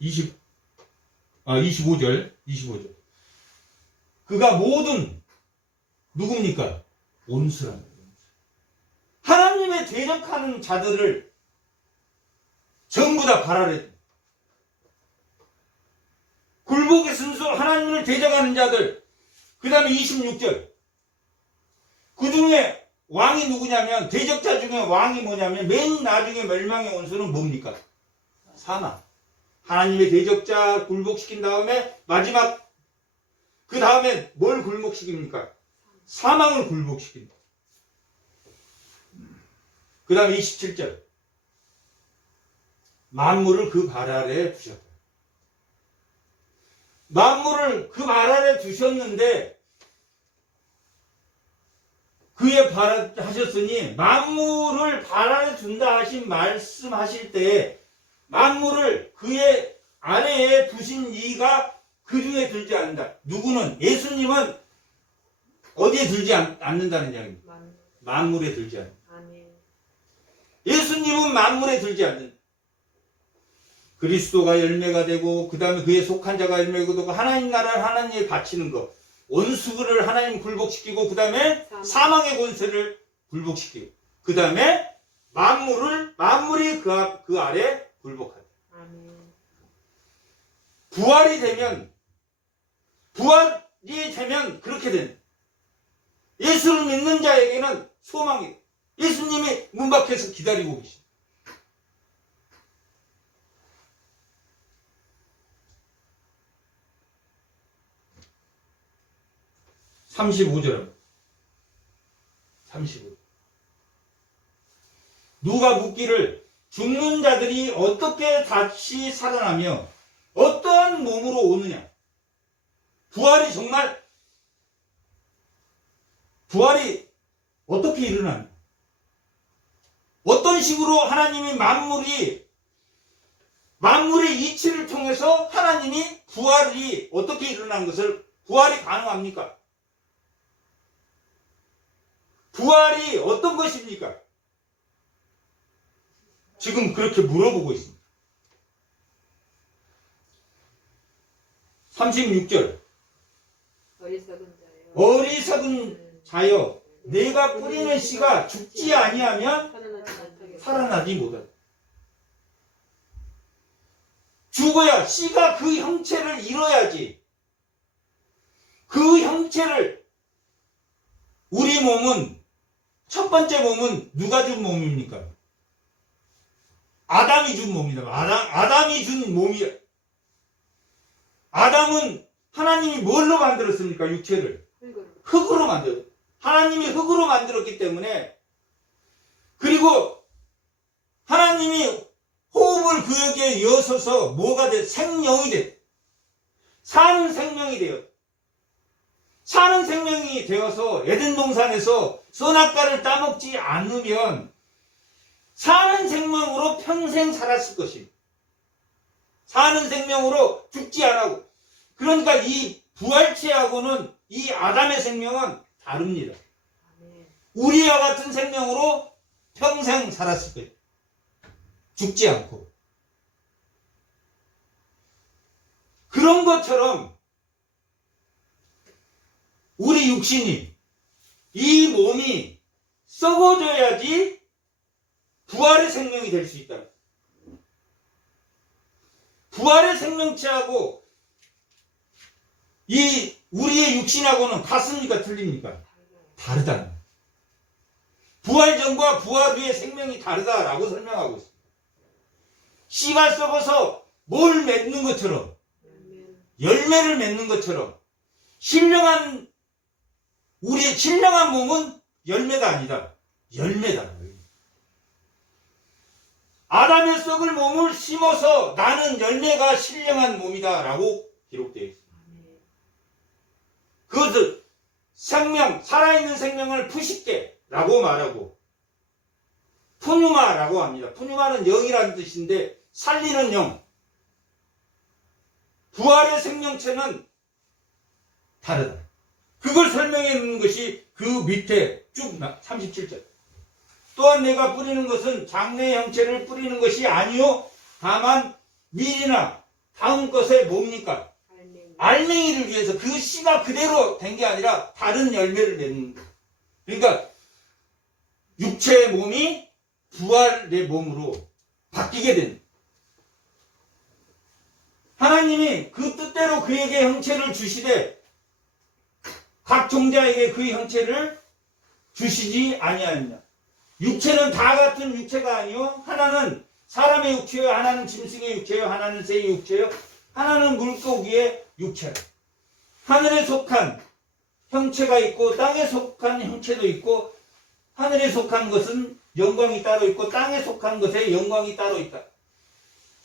25절. 그가 모든 누굽니까? 온수랍니다. 하나님의 대적하는 자들을 전부 다 발 아래. 굴복의 순서, 하나님을 대적하는 자들. 그 다음에 26절. 그 중에 왕이 누구냐면, 대적자 중에 왕이 뭐냐면, 맨 나중에 멸망의 원수는 뭡니까? 사망. 하나님의 대적자 굴복시킨 다음에 마지막, 그 다음에 뭘 굴복시킵니까? 사망을 굴복시킨다. 그 다음에 27절. 만물을 그 발 아래에 두셨다. 만물을 그 발 아래 두셨는데, 그의 발 아래 하셨으니, 만물을 발 아래 둔다 하신 말씀하실 때, 만물을 그의 아래에 두신 이가 그 중에 들지 않는다. 누구는? 예수님은 어디에 들지 않는다는 이야기입니다. 만물에 들지 않는다. 예수님은 만물에 들지 않는다. 그리스도가 열매가 되고 그 다음에 그에 속한 자가 열매가 되고 하나님 나라를 하나님께 바치는 것, 원수를 하나님 굴복시키고 그 다음에 사망의 권세를 굴복시키고 그 다음에 만물이 그 아래 굴복하다. 부활이 되면 그렇게 된다. 예수를 믿는 자에게는 소망이, 예수님이 문 밖에서 기다리고 계십니다. 35절. 35절. 누가 묻기를 죽는 자들이 어떻게 다시 살아나며 어떠한 몸으로 오느냐. 부활이 어떻게 일어나냐. 어떤 식으로 하나님이 만물의 이치를 통해서 하나님이 부활이 어떻게 일어나는 것을 부활이 가능합니까? 부활이 어떤 것입니까? 지금 그렇게 물어보고 있습니다. 36절. 어리석은 자여 내가 뿌리는 씨가 죽지 아니하면 살아나지 못하다. 죽어야 씨가 그 형체를 잃어야지. 그 형체를 우리 몸은 첫 번째 몸은 누가 준 몸입니까? 아담이 준 몸이다. 아담이 준 몸이야. 아담은 하나님이 뭘로 만들었습니까? 육체를 흙으로 만들었어요. 하나님이 흙으로 만들었기 때문에, 그리고 하나님이 호흡을 그에게 이어서서 뭐가 돼? 생명이 돼. 사는 생명이 돼요. 사는 생명이 되어서 에덴 동산에서 선악과를 따먹지 않으면 사는 생명으로 평생 살았을 것입니다. 사는 생명으로 죽지 않고. 그러니까 이 부활체하고는 이 아담의 생명은 다릅니다. 우리와 같은 생명으로 평생 살았을 거예요. 죽지 않고. 그런 것처럼 우리 육신이, 이 몸이 썩어져야지 부활의 생명이 될 수 있다. 부활의 생명체하고 이 우리의 육신하고는 같습니까? 틀립니까? 다르다. 부활 전과 부활 후의 생명이 다르다라고 설명하고 있습니다. 씨가 썩어서 뭘 맺는 것처럼, 열매를 맺는 것처럼, 우리의 신령한 몸은 열매가 아니다. 열매다. 아담의 썩을 몸을 심어서 나는 열매가 신령한 몸이다 라고 기록되어 있습니다. 그것을 살아있는 생명을 푸시게 라고 말하고, 푸뉴마라고 합니다. 푸뉴마는 영이라는 뜻인데 살리는 영. 부활의 생명체는 다르다. 그걸 설명해 놓는 것이 그 밑에 쭉 37절. 또한 내가 뿌리는 것은 장래의 형체를 뿌리는 것이 아니요 다만 밀이나 다음 것에 뭡니까? 알맹이를 위해서. 그 씨가 그대로 된 게 아니라 다른 열매를 맺는 거예요. 그러니까 육체의 몸이 부활의 몸으로 바뀌게 된, 하나님이 그 뜻대로 그에게 형체를 주시되 각 종자에게 그 형체를 주시지 아니하였냐. 육체는 다 같은 육체가 아니요 하나는 사람의 육체요, 하나는 짐승의 육체요, 하나는 새의 육체요, 하나는 물고기의 육체라. 하늘에 속한 형체가 있고 땅에 속한 형체도 있고, 하늘에 속한 것은 영광이 따로 있고 땅에 속한 것에 영광이 따로 있다.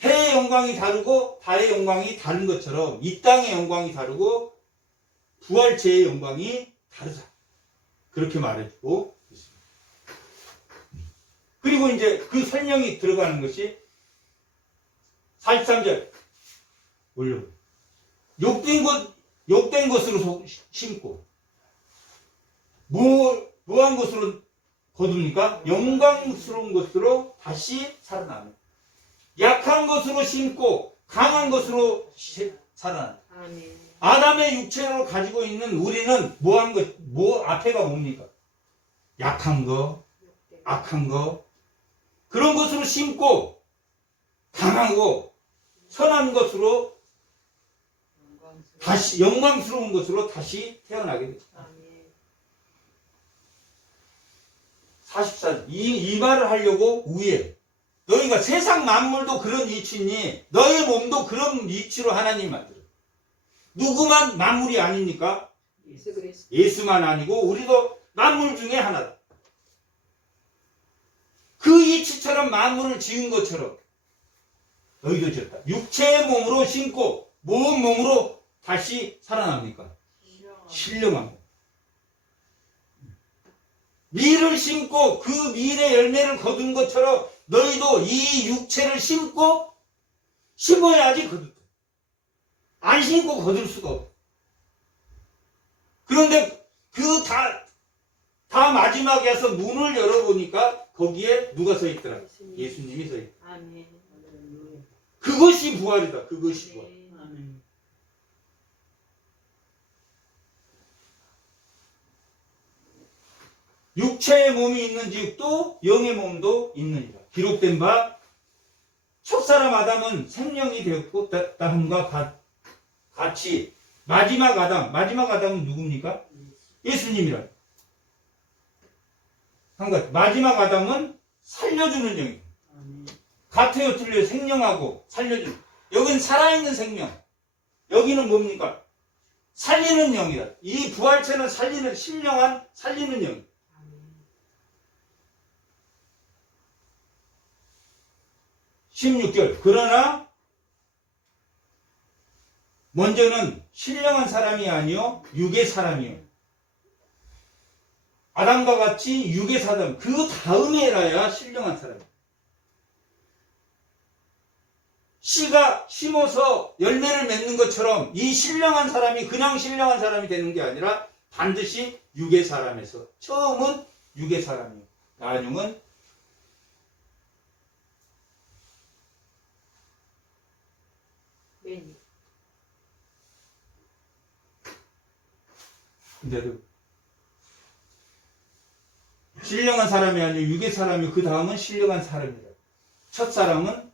해의 영광이 다르고 달의 영광이 다른 것처럼 이 땅의 영광이 다르고 부활체의 영광이 다르다. 그렇게 말해주고 있습니다. 그리고 이제 그 설명이 들어가는 것이 43절. 올려. 욕된 것으로 심고 뭐한 것으로 거둡니까? 영광스러운 것으로 다시 살아나는. 약한 것으로 심고 강한 것으로 살아난다. 아멘. 아담의 육체를 가지고 있는 우리는 앞에가 뭡니까? 약한 거, 악한 거, 그런 것으로 심고 강하고 선한 것으로 다시 영광스러운 것으로 다시 태어나게 됩니다. 아멘. 44절. 이 말을 하려고 위에 너희가 세상 만물도 그런 이치니 너희 몸도 그런 이치로 하나님 만들어. 누구만 만물이 아닙니까? 예수 그리스도. 예수만 아니고 우리도 만물 중에 하나다. 그 이치처럼 만물을 지은 것처럼 너희도 지었다. 육체의 몸으로 심고 무슨 몸으로 다시 살아납니까? 신령한 몸. 밀을 심고 그 밀의 열매를 거둔 것처럼 너희도 이 육체를 심어야지 거둔다. 안 심고 거둘 수가 없어. 그런데 다 마지막에 와서 문을 열어보니까 거기에 누가 서 있더라? 예수님이 서 있다. 아멘. 그것이 부활이다. 그것이 부활. 아멘. 육체의 몸이 있는지 또 영의 몸도 있느니라. 기록된 바 첫사람 아담은 생명이 되었고 다음과 같이 마지막 아담은 누굽니까? 예수님이라. 한 가지. 마지막 아담은 살려주는 영이에요. 같아요, 틀려요. 생명하고 살려주는. 여긴 살아있는 생명. 여기는 뭡니까? 살리는 영이다. 이 부활체는 신령한 살리는 영. 16절. 그러나 먼저는 신령한 사람이 아니요 육의 사람이요. 아담과 같이 육의 사람. 그 다음에라야 신령한 사람. 씨가 심어서 열매를 맺는 것처럼 이 신령한 사람이 그냥 신령한 사람이 되는 게 아니라 반드시 육의 사람에서 처음은 육의 사람이에요. 나중은 맨. 근데도 신령한 사람이 아니고 육의 사람이 그 다음은 신령한 사람이다. 첫 사람은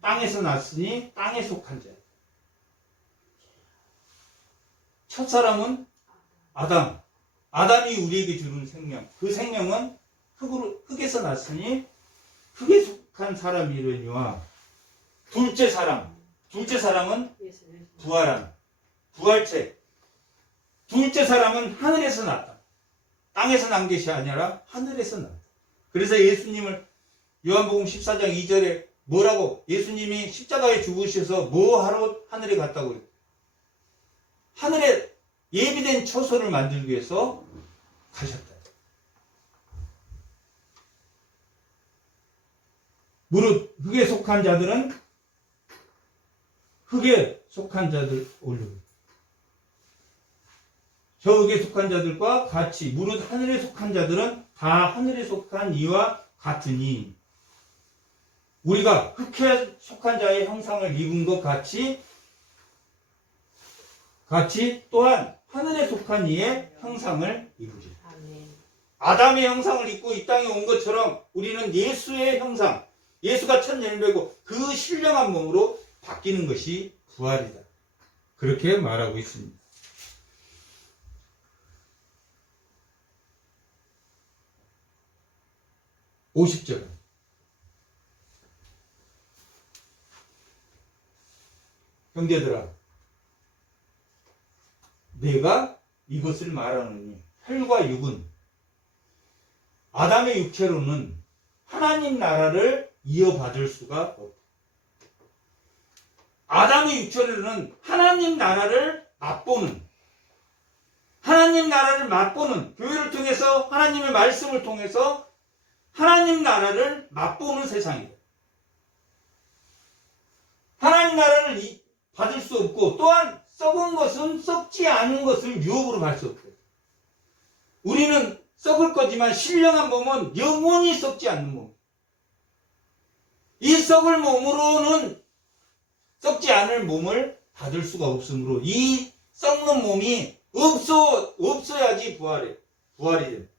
땅에서 났으니 땅에 속한 자. 첫 사람은 아담. 아담이 우리에게 주는 생명. 그 생명은 흙에서 났으니 흙에 속한 사람이려니와 둘째 사람은 부활한 부활체. 둘째 사람은 하늘에서 났다. 땅에서 난 것이 아니라 하늘에서 났다. 그래서 예수님을 요한복음 14장 2절에 뭐라고? 예수님이 십자가에 죽으셔서 뭐 하러 하늘에 갔다고 그래요? 하늘에 예비된 처소를 만들기 위해서 가셨다. 무릇 흙에 속한 자들은 흙에 속한 자들 올리고 저 흙에 속한 자들과 같이 무릇 하늘에 속한 자들은 다 하늘에 속한 이와 같으니 우리가 흙에 속한 자의 형상을 입은 것 같이 또한 하늘에 속한 이의 형상을 입으리. 아담의 형상을 입고 이 땅에 온 것처럼 우리는 예수의 형상, 예수가 첫 열매고 그 신령한 몸으로 바뀌는 것이 부활이다. 그렇게 말하고 있습니다. 50절. 형제들아, 내가 이것을 말하노니 혈과 육은 아담의 육체로는 하나님 나라를 이어받을 수가 없다. 아담의 육체로는 하나님 나라를 맛보는 교회를 통해서 하나님의 말씀을 통해서 하나님 나라를 맛보는 세상이다. 하나님 나라를 받을 수 없고 또한 썩은 것은 썩지 않은 것을 유업으로 갈 수 없다. 우리는 썩을 거지만 신령한 몸은 영원히 썩지 않는 몸. 이 썩을 몸으로는 썩지 않을 몸을 받을 수가 없으므로 이 썩는 몸이 없어야지 부활이 됩니다.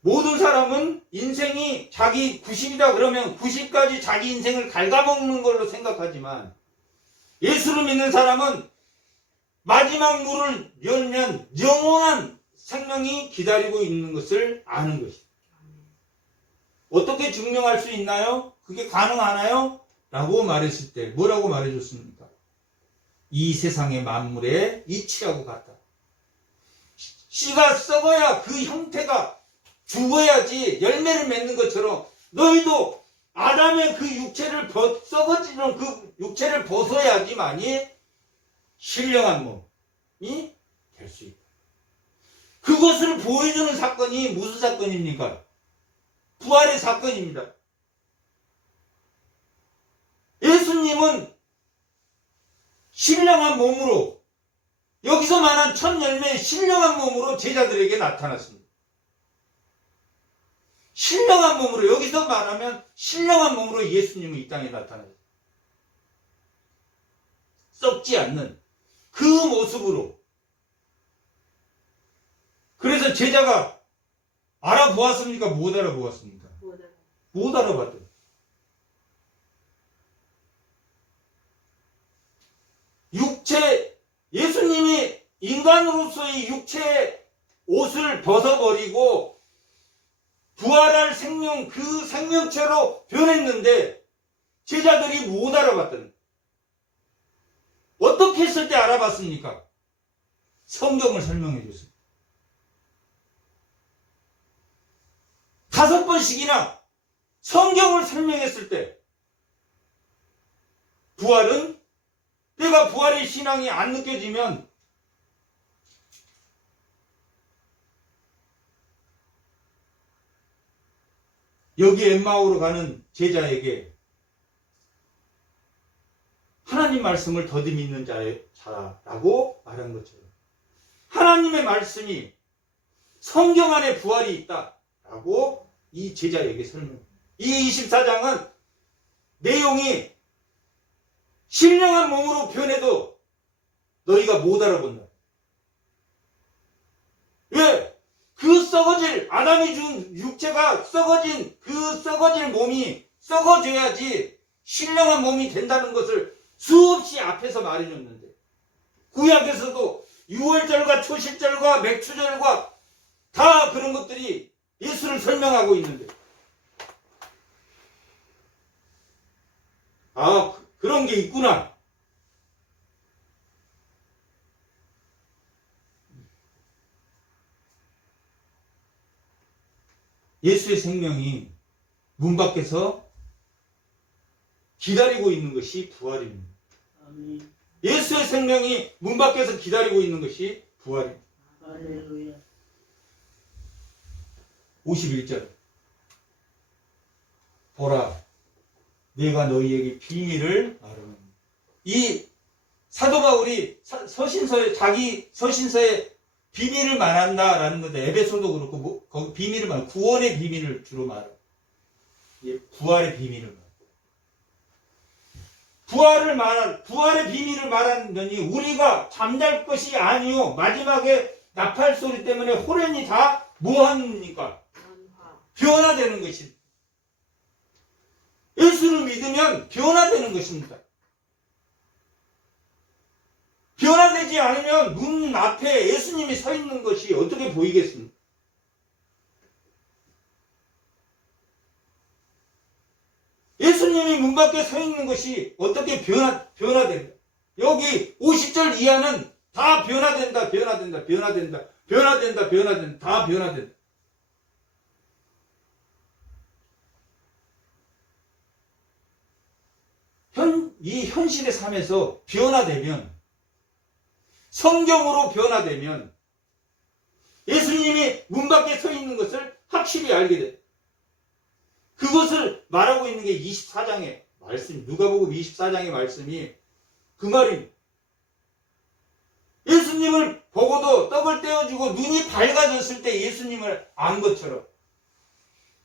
모든 사람은 인생이 자기 90이다 그러면 90까지 자기 인생을 갉아먹는 걸로 생각하지만 예수를 믿는 사람은 마지막 문을 열면 영원한 생명이 기다리고 있는 것을 아는 것입니다. 어떻게 증명할 수 있나요? 그게 가능하나요? 라고 말했을 때 뭐라고 말해줬습니까? 이 세상의 만물의 이치하고 같다. 씨가 썩어야 그 형태가 죽어야지 열매를 맺는 것처럼 너희도 아담의 그 육체를 썩어지는 그 육체를 벗어야지만이 신령한 몸이 될 수 있다. 그것을 보여주는 사건이 무슨 사건입니까? 부활의 사건입니다. 예수님은 신령한 몸으로 여기서 말한 첫 열매의 신령한 몸으로 제자들에게 나타났습니다. 신령한 몸으로 여기서 말하면 신령한 몸으로 예수님은 이 땅에 나타났어요. 썩지 않는 그 모습으로. 그래서 제자가 알아보았습니까? 못 알아보았습니까? 못 알아봤대요. 예수님이 인간으로서의 육체의 옷을 벗어버리고 부활할 생명, 그 생명체로 변했는데 제자들이 못 알아봤다는. 어떻게 했을 때 알아봤습니까? 성경을 설명해 줬어요. 5번씩이나 성경을 설명했을 때 부활은 내가 부활의 신앙이 안 느껴지면 여기 엠마오로 가는 제자에게 하나님 말씀을 더디 믿는 자라고 말한 것처럼 하나님의 말씀이 성경 안에 부활이 있다라고 이 제자에게 설명합니다. 이 24장은 내용이 신령한 몸으로 변해도 너희가 못 알아본다. 왜? 그 썩어질 아담이 준 육체가 썩어진 그 썩어질 몸이 썩어져야지 신령한 몸이 된다는 것을 수없이 앞에서 말해줬는데 구약에서도 유월절과 초실절과 맥추절과 다 그런 것들이 예수를 설명하고 있는데 그런 게 있구나. 예수의 생명이 문 밖에서 기다리고 있는 것이 부활입니다. 예수의 생명이 문 밖에서 기다리고 있는 것이 부활입니다. 51절 보라 내가 너희에게 비밀을 말하노니. 이 사도 바울이 서신서에 자기 서신서에 비밀을 말한다라는 건데 에베소도 그렇고 거기 비밀을 말 구원의 비밀을 주로 말해요. 부활의 비밀을 말. 부활의 비밀을 말하느니 우리가 잠잘 것이 아니요 마지막에 나팔 소리 때문에 호련히 다 뭐합니까? 변화되는 것입니다. 예수를 믿으면 변화되는 것입니다. 변화되지 않으면 문 앞에 예수님이 서 있는 것이 어떻게 보이겠습니까? 예수님이 문 밖에 서 있는 것이 어떻게 변화된다. 여기 50절 이하는 다 변화된다. 다 변화된다. 이 현실의 삶에서 변화되면 성경으로 변화되면 예수님이 문 밖에 서 있는 것을 확실히 알게 돼. 그것을 말하고 있는 게 24장의 말씀, 누가복음 24장의 말씀이 그 말입니다. 예수님을 보고도 떡을 떼어주고 눈이 밝아졌을 때 예수님을 안 것처럼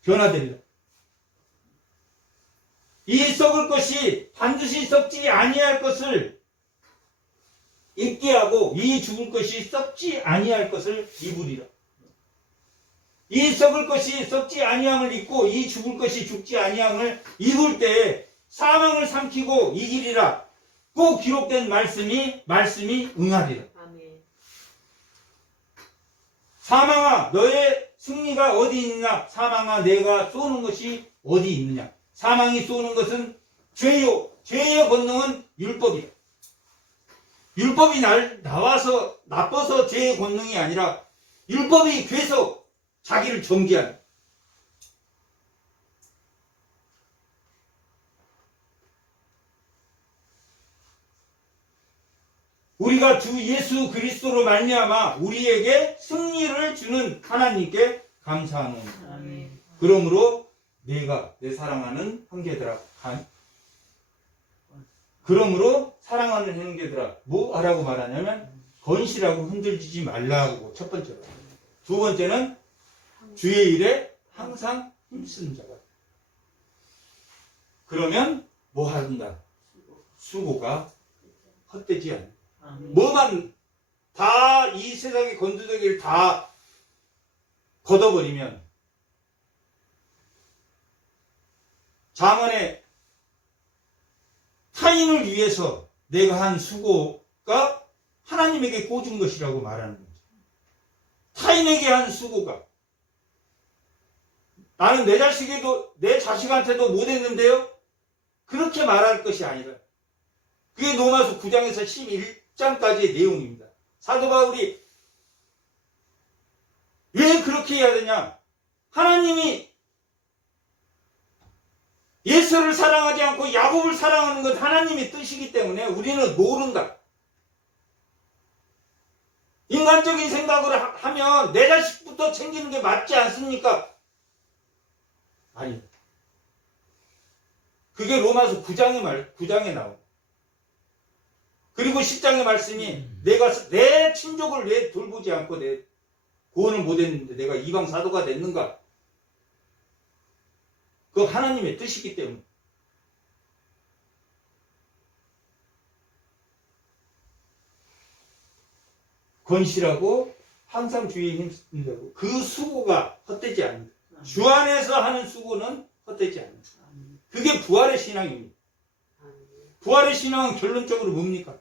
변화됩니다. 이 썩을 것이 반드시 썩지 아니할 것을 입게 하고 이 죽을 것이 썩지 아니할 것을 입으리라. 이 썩을 것이 썩지 아니함을 입고 이 죽을 것이 죽지 아니함을 입을 때 사망을 삼키고 이기리라. 꼭 기록된 말씀이 응하리라. 아멘. 사망아 너의 승리가 어디 있느냐. 사망아 내가 쏘는 것이 어디 있느냐. 사망이 쏘는 것은 죄요. 죄의 권능은 율법이다. 율법이 나와서 나빠서 죄의 권능이 아니라 율법이 계속 자기를 정죄하는. 우리가 주 예수 그리스도로 말미암아 우리에게 승리를 주는 하나님께 감사하노니. 아멘. 그러므로 내가 내 사랑하는 형제들아, 그러므로 사랑하는 형제들아, 뭐 하라고 말하냐면 건실하고 흔들리지 말라고 첫 번째로. 두 번째는 주의 일에 항상 힘쓰는 자가. 그러면 뭐 한다? 수고가 헛되지 않는다. 뭐만 다 이 세상의 건두더기를 다 걷어버리면 자문에 타인을 위해서 내가 한 수고가 하나님에게 꽂은 것이라고 말하는 거죠. 타인에게 한 수고가 나는 내 자식한테도 못했는데요. 그렇게 말할 것이 아니라 그게 로마서 9장에서 11장까지의 내용입니다. 사도 바울이 왜 그렇게 해야 되냐? 하나님이 예수를 사랑하지 않고 야곱을 사랑하는 것 하나님의 뜻이기 때문에 우리는 모른다. 인간적인 생각을 하면 내 자식부터 챙기는 게 맞지 않습니까? 아니. 그게 로마서 9장에 나옵니다. 그리고 10장의 말씀이 내가 내 친족을 왜 돌보지 않고 내 구원을 못했는데 내가 이방 사도가 됐는가? 그 하나님의 뜻이기 때문에. 건실하고 항상 주의 힘쓴다고. 그 수고가 헛되지 않는다. 주 안에서 하는 수고는 헛되지 않는다. 그게 부활의 신앙입니다. 부활의 신앙은 결론적으로 뭡니까?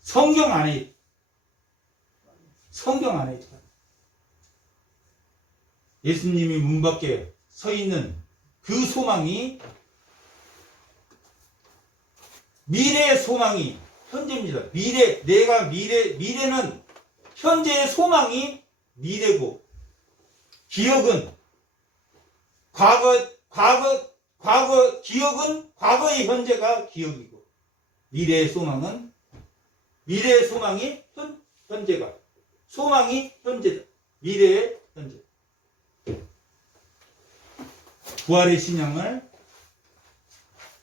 성경 안에 있다. 성경 안에 있다. 예수님이 문 밖에 서 있는 그 소망이 미래의 소망이 현재입니다. 미래는 현재의 소망이 미래고 기억은 기억은 과거의 현재가 기억이고 미래의 소망이 현재가 소망이 현재다. 미래의 현재. 부활의 신앙을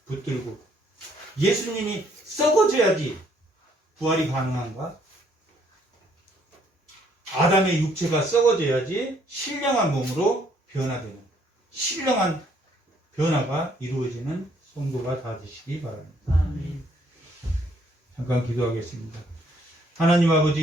붙들고 예수님이 썩어져야지 부활이 가능한가? 아담의 육체가 썩어져야지 신령한 몸으로 변화되는 신령한 변화가 이루어지는 성도가 다 되시기 바랍니다. 아멘. 잠깐 기도하겠습니다. 하나님 아버지